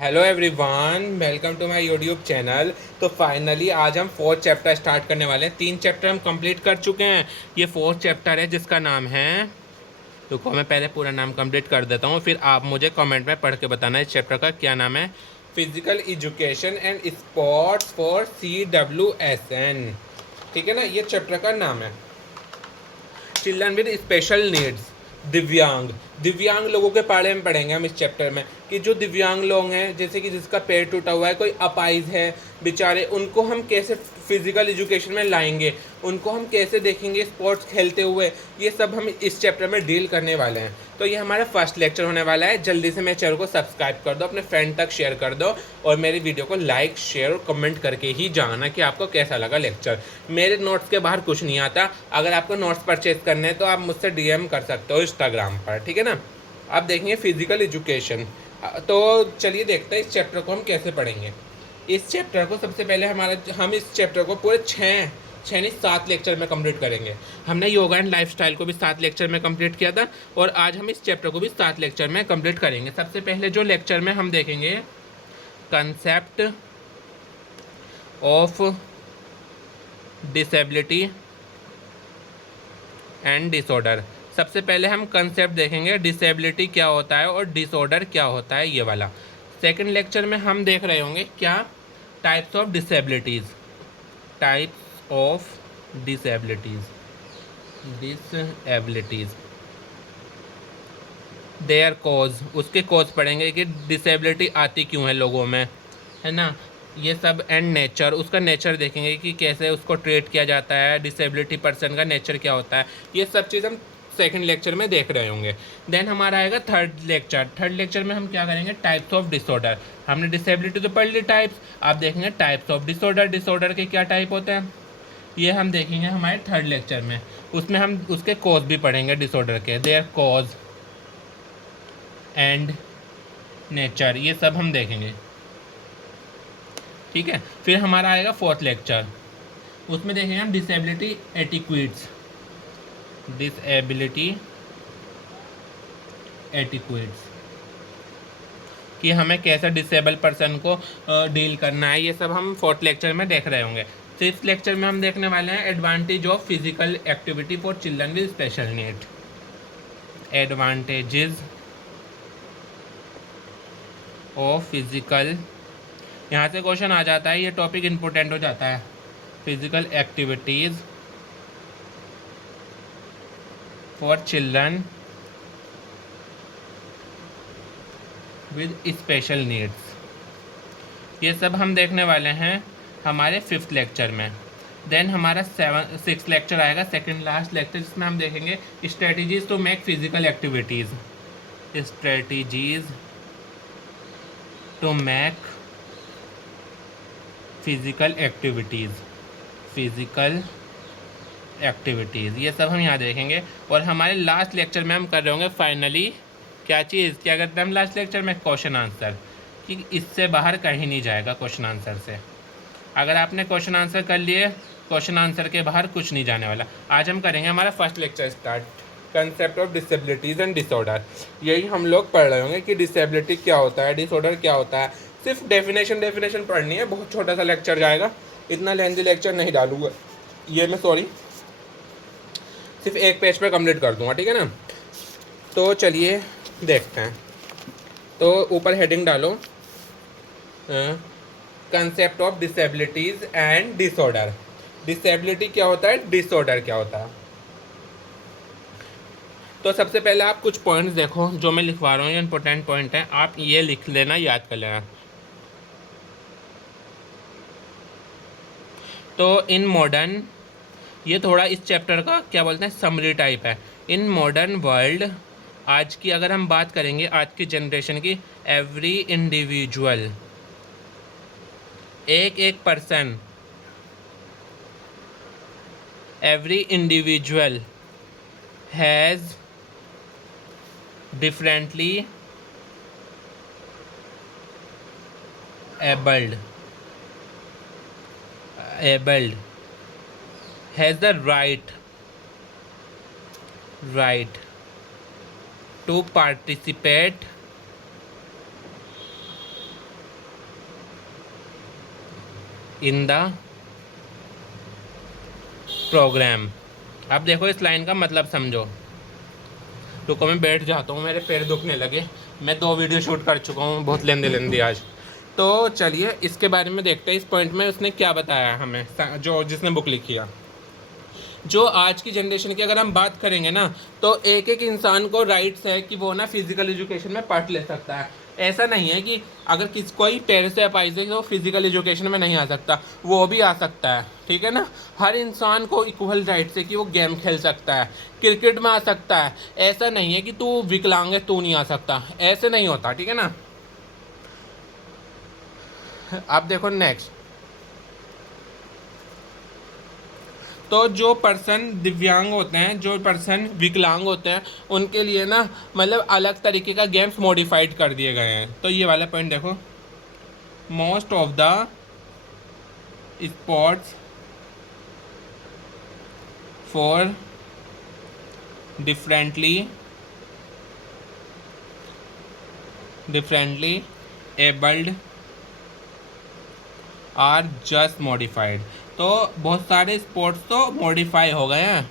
Hello everyone, welcome to my YouTube channel. तो finally आज हम फोर्थ चैप्टर स्टार्ट करने वाले हैं। 3 चैप्टर हम कंप्लीट कर चुके हैं। ये फोर्थ चैप्टर है जिसका नाम है, रुको मैं पहले पूरा नाम कंप्लीट कर देता हूँ, फिर आप मुझे कमेंट में पढ़ के बताना इस चैप्टर का क्या नाम है। Physical education and sports for CWSN। ठीक है ना, ये चैप्टर का नाम है। चिल्ड्रन विद स्पेशल नीड्स, दिव्यांग दिव्यांग लोगों के बारे में पढ़ेंगे हम इस चैप्टर में। कि जो दिव्यांग लोग हैं, जैसे कि जिसका पैर टूटा हुआ है, कोई अपाइज है बेचारे, उनको हम कैसे फिजिकल एजुकेशन में लाएंगे, उनको हम कैसे देखेंगे स्पोर्ट्स खेलते हुए, ये सब हम इस चैप्टर में डील करने वाले हैं। तो ये हमारा फर्स्ट लेक्चर होने वाला है। जल्दी से मेरे चैनल को सब्सक्राइब कर दो, अपने फ्रेंड तक शेयर कर दो, और मेरी वीडियो को लाइक शेयर और कमेंट करके ही जाना कि आपको कैसा लगा लेक्चर। मेरे नोट्स के बाहर कुछ नहीं आता। अगर आपको नोट्स परचेज करने हैं तो आप मुझसे DM कर सकते हो इंस्टाग्राम पर, ठीक है ना। आप देखेंगे फिजिकल एजुकेशन। तो चलिए देखते हैं इस चैप्टर को हम कैसे पढ़ेंगे। इस चैप्टर को सबसे पहले हम इस चैप्टर को पूरे छः छः नहीं 7 लेक्चर में कंप्लीट करेंगे। हमने योगा एंड लाइफस्टाइल को भी 7 लेक्चर में कंप्लीट किया था, और आज हम इस चैप्टर को भी 7 लेक्चर में कंप्लीट करेंगे। सबसे पहले जो लेक्चर में हम देखेंगे concept of disability and disorder. सबसे पहले हम कंसेप्ट देखेंगे, डिसेबिलिटी क्या होता है और डिसऑर्डर क्या होता है, ये वाला। सेकंड लेक्चर में हम देख रहे होंगे क्या, types of disabilities, types of disabilities, disabilities, their cause, उसके कॉज पढ़ेंगे कि डिसेबिलिटी आती क्यों है लोगों में, है ना, ये सब। एंड नेचर, उसका नेचर देखेंगे कि कैसे उसको ट्रीट किया जाता है, डिसेबिलिटी पर्सन का नेचर क्या होता है, ये सब चीज़ हम सेकंड लेक्चर में देख रहे होंगे। देन हमारा आएगा थर्ड लेक्चर। थर्ड लेक्चर में हम क्या करेंगे, टाइप्स ऑफ डिसऑर्डर। हमने डिसेबिलिटी तो पढ़ ली टाइप्स, आप देखेंगे टाइप्स ऑफ डिसऑर्डर, डिसऑर्डर के क्या टाइप होते हैं, ये हम देखेंगे हमारे थर्ड लेक्चर में। उसमें हम उसके कॉज भी पढ़ेंगे डिसऑर्डर के, देयर कॉज एंड नेचर, ये सब हम देखेंगे, ठीक है। फिर हमारा आएगा फोर्थ लेक्चर, उसमें देखेंगे हम डिसेबिलिटी एटिक्यूट्स, डिसेबिलिटी एटिक्यूट्स, कि हमें कैसे डिसेबल पर्सन को डील करना है, ये सब हम फोर्थ लेक्चर में देख रहे होंगे। फिफ्थ लेक्चर में हम देखने वाले हैं advantage of physical activity for children with special need, advantages of physical, यहाँ से क्वेश्चन आ जाता है, ये टॉपिक इम्पोर्टेंट हो जाता है। Physical activities for children with special needs, ये सब हम देखने वाले हैं हमारे फिफ्थ लेक्चर में। देन हमारा सिक्स लेक्चर आएगा, सेकंड लास्ट लेक्चर, जिसमें हम देखेंगे strategies to make physical activities, strategies to make physical activities, physical activities, ये सब हम यहाँ देखेंगे। और हमारे लास्ट लेक्चर में हम कर रहे होंगे फाइनली क्या चीज़, क्या करते हैं हम लास्ट लेक्चर में, क्वेश्चन आंसर, कि इससे बाहर कहीं नहीं जाएगा क्वेश्चन आंसर से। अगर आपने क्वेश्चन आंसर कर लिए, क्वेश्चन आंसर के बाहर कुछ नहीं जाने वाला। आज हम करेंगे हमारा first lecture start, concept of disabilities and disorder. यही हम लोग पढ़ रहे होंगे कि डिसेबिलिटी क्या होता है, डिसऑर्डर क्या होता है। सिर्फ डेफिनेशन पढ़नी है, बहुत छोटा सा लेक्चर जाएगा, इतना लेंथी लेक्चर नहीं डालूंगा ये मैं, सॉरी, सिर्फ एक पेज पे कंप्लीट कर दूंगा, ठीक है ना। तो चलिए देखते हैं। तो ऊपर हेडिंग डालो, concept of disabilities and disorder. Disability क्या होता है, डिसऑर्डर क्या होता है। तो सबसे पहले आप कुछ पॉइंट्स देखो जो मैं लिखवा रहा हूँ, ये इंपॉर्टेंट पॉइंट है, आप ये लिख लेना, याद कर लेना। तो इन मॉडर्न, ये थोड़ा इस चैप्टर का क्या बोलते हैं, समरी टाइप है। इन मॉडर्न वर्ल्ड, आज की अगर हम बात करेंगे, आज की जनरेशन की, एवरी इंडिविजुअल, एक एक person, every individual has differently abled, abled has the right to participate in the programme. अब देखो इस लाइन का मतलब समझो। रुको मैं बैठ जाता हूँ, मेरे पैर दुखने लगे। मैं 2 वीडियो शूट कर चुका हूँ, बहुत लेंदी आज। तो चलिए इसके बारे में देखते हैं, इस पॉइंट में उसने क्या बताया हमें, जो जिसने बुक लिखी है। जो आज की जनरेशन की अगर हम बात करेंगे ना, तो एक एक इंसान को राइट्स है कि वो ना फिजिकल एजुकेशन में पार्ट ले सकता है। ऐसा नहीं है कि अगर किस कोई पेरेंट्स या अपाइज है तो फिजिकल एजुकेशन में नहीं आ सकता, वो भी आ सकता है। ठीक है ना, हर इंसान को इक्वल राइट्स है कि वो गेम खेल सकता है, क्रिकेट में आ सकता है। ऐसा नहीं है कि तू विकलांग है तू नहीं आ सकता, ऐसे नहीं होता। ठीक है ना। अब देखो नेक्स्ट, तो जो पर्सन दिव्यांग होते हैं, जो पर्सन विकलांग होते हैं, उनके लिए ना मतलब अलग तरीके का गेम्स मॉडिफाइड कर दिए गए हैं। तो ये वाला पॉइंट देखो, most of the sports for differently abled are just modified. तो बहुत सारे स्पोर्ट्स तो मॉडिफाई हो गए हैं,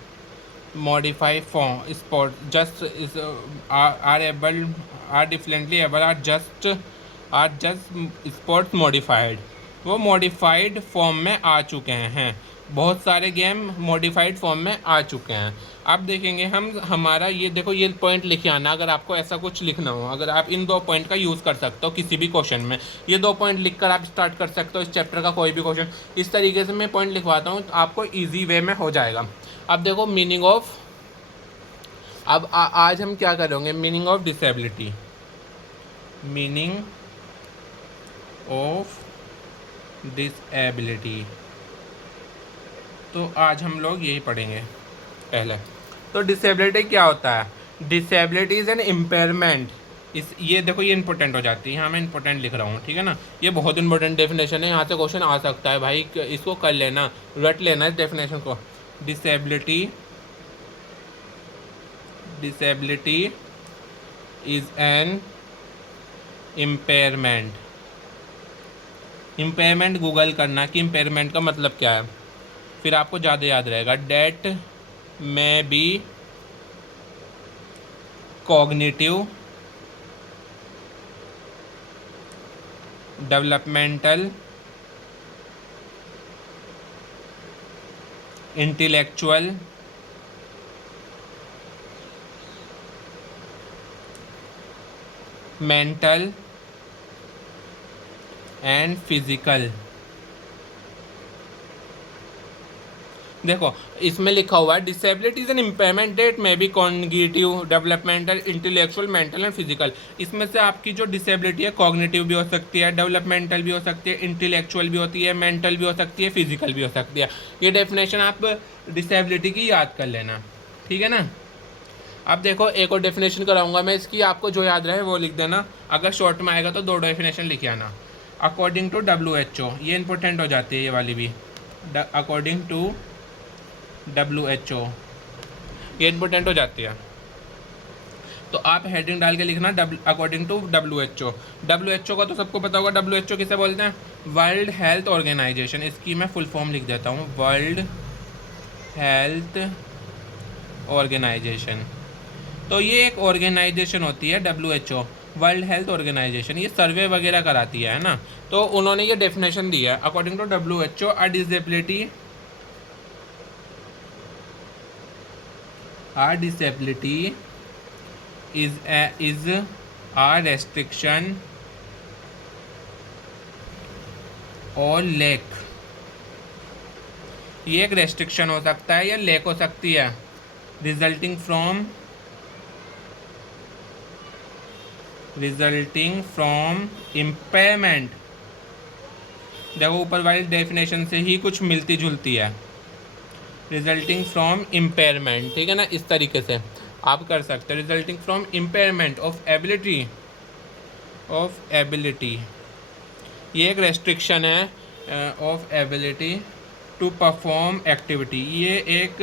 modify form sport just is are able are differently able are just sports modified. वो मॉडिफाइड फॉर्म में आ चुके हैं, बहुत सारे गेम मॉडिफाइड फॉर्म में आ चुके हैं। अब देखेंगे हम, हमारा ये देखो ये पॉइंट लिखे आना, अगर आपको ऐसा कुछ लिखना हो, अगर आप इन 2 पॉइंट का यूज़ कर सकते हो किसी भी क्वेश्चन में, ये 2 पॉइंट लिखकर आप स्टार्ट कर सकते हो इस चैप्टर का कोई भी क्वेश्चन। इस तरीके से मैं पॉइंट लिखवाता हूँ, आपको ईजी वे में हो जाएगा। अब देखो मीनिंग ऑफ, अब आज हम क्या करेंगे, meaning of disability. Meaning of disability, तो आज हम लोग यही पढ़ेंगे पहले। तो डिसेबिलिटी क्या होता है? Disability is an impairment. ये देखो ये इंपॉर्टेंट हो जाती है, यहाँ मैं इंपॉर्टेंट लिख रहा हूँ। ठीक है ना, ये बहुत इंपॉर्टेंट डेफिनेशन है, यहाँ से क्वेश्चन आ सकता है भाई, इसको कर लेना, रट लेना इस डेफिनेशन को। Disability is an impairment. Impairment Google करना कि इम्पेयरमेंट का मतलब क्या है, फिर आपको ज़्यादा याद रहेगा। That may be cognitive, developmental, intellectual, mental and physical. देखो इसमें लिखा हुआ है disability is an impairment that may be cognitive, developmental, intellectual, mental and physical. इसमें से आपकी जो डिसेबिलिटी है कॉग्निटिव भी हो सकती है, डेवलपमेंटल भी हो सकती है, इंटेलेक्चुअल भी होती है, मेंटल भी हो सकती है, फिजिकल भी हो सकती है। ये डेफिनेशन आप डिसेबिलिटी की याद कर लेना। ठीक है ना। अब देखो एक और डेफिनेशन कराऊंगा मैं इसकी, आपको जो याद रहे वो लिख देना, अगर शॉर्ट में आएगा तो 2 डेफिनेशन लिखे आना। अकॉर्डिंग टू WHO, ये इंपॉर्टेंट हो जाती है ये वाली भी, अकॉर्डिंग टू WHO ये इंपॉर्टेंट हो जाती है। तो आप हेडिंग डाल के लिखना अकॉर्डिंग टू WHO। WHO का तो सबको पता होगा, WHO किसे बोलते हैं? World Health Organization. इसकी मैं फुल फॉर्म लिख देता हूँ, वर्ल्ड हेल्थ ऑर्गेनाइजेशन। तो ये एक ऑर्गेनाइजेशन होती है WHO, वर्ल्ड हेल्थ ऑर्गेनाइजेशन, ये सर्वे वगैरह कराती है ना। तो उन्होंने ये डेफिनेशन दी है, according to WHO a disability is a restriction or lack. ये एक रेस्ट्रिक्शन हो सकता है या लैक हो सकती है, रिजल्टिंग फ्रॉम इम्पेयरमेंट। देखो ऊपर वाली डेफिनेशन से ही कुछ मिलती जुलती है, रिजल्टिंग फ्रॉम इम्पेयरमेंट। ठीक है ना, इस तरीके से आप कर सकते हैं, resulting from impairment of ability. ये एक रेस्ट्रिक्शन है of ability to perform activity. ये एक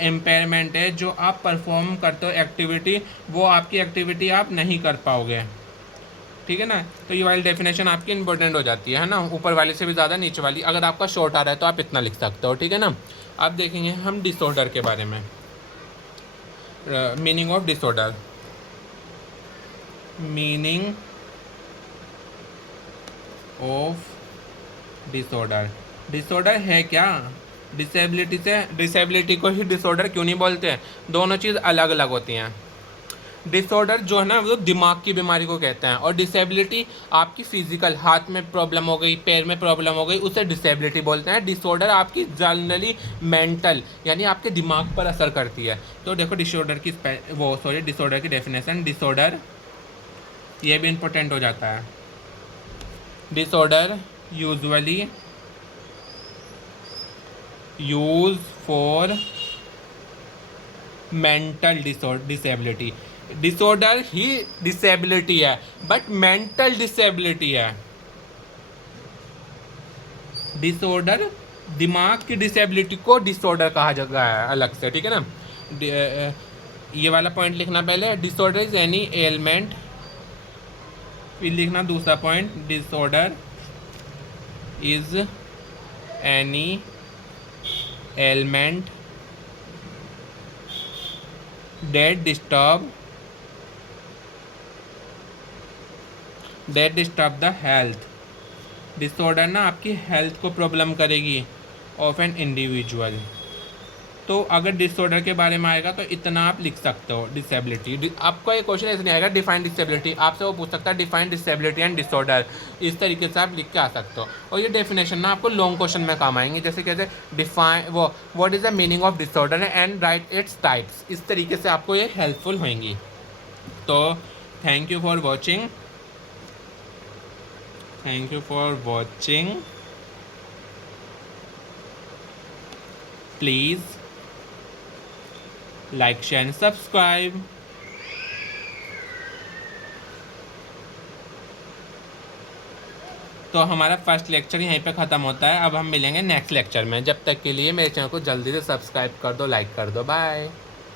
इम्पेयरमेंट है, जो आप परफॉर्म करते हो एक्टिविटी, वो आपकी एक्टिविटी आप नहीं कर पाओगे। ठीक है ना। तो ये वाली डेफिनेशन आपकी इंपॉर्टेंट हो जाती है ना, ऊपर वाले से भी ज़्यादा नीचे वाली। अगर आपका शॉर्ट आ रहा है तो आप इतना लिख सकते हो, ठीक है ना। अब देखेंगे हम डिसऑर्डर के बारे में। Meaning of disorder, meaning of disorder. Disorder है क्या? डिसेबिलिटी से, डिसेबिलिटी को ही डिसऑर्डर क्यों नहीं बोलते हैं? दोनों चीज़ अलग अलग होती हैं। डिसऑर्डर जो है ना वो दिमाग की बीमारी को कहते हैं, और डिसेबिलिटी आपकी फिजिकल, हाथ में प्रॉब्लम हो गई, पैर में प्रॉब्लम हो गई, उसे डिसेबिलिटी बोलते हैं। डिसऑर्डर आपकी जनरली मेंटल यानी आपके दिमाग पर असर करती है। तो देखो डिसऑर्डर की डिसऑर्डर की डेफिनेशन, डिसऑर्डर ये भी इंपॉर्टेंट हो जाता है। Disorder usually use for mental disability. Disorder he disability है, बट मेंटल डिसेबिलिटी है। डिसऑर्डर, दिमाग की डिसेबिलिटी को डिसऑर्डर कहा जाता है अलग से, ठीक है ना। ये वाला पॉइंट लिखना पहले, डिसऑर्डर इज एनी एलिमेंट। फिर लिखना दूसरा point, disorder is any element that disturb the health। Disorder ना आपकी हेल्थ को प्रॉब्लम करेगी ऑफ एन इंडिविजुअल। तो अगर डिसऑर्डर के बारे में आएगा तो इतना आप लिख सकते हो। डिसेबिलिटी, आपका ये क्वेश्चन ऐसे नहीं आएगा डिफाइन डिसेबिलिटी, आपसे वो पूछ सकता है डिफाइन डिसेबिलिटी एंड डिसऑर्डर, इस तरीके से आप लिख के आ सकते हो। और ये डेफिनेशन ना आपको लॉन्ग क्वेश्चन में काम आएंगे, जैसे कहते हैं define what is the meaning of disorder and right its types, इस तरीके से आपको ये हेल्पफुल होंगी। तो thank you for watching, thank you for watching. Please like share and subscribe. तो हमारा फर्स्ट लेक्चर यहीं पे ख़त्म होता है। अब हम मिलेंगे नेक्स्ट लेक्चर में। जब तक के लिए मेरे चैनल को जल्दी से सब्सक्राइब कर दो, लाइक कर दो। बाय।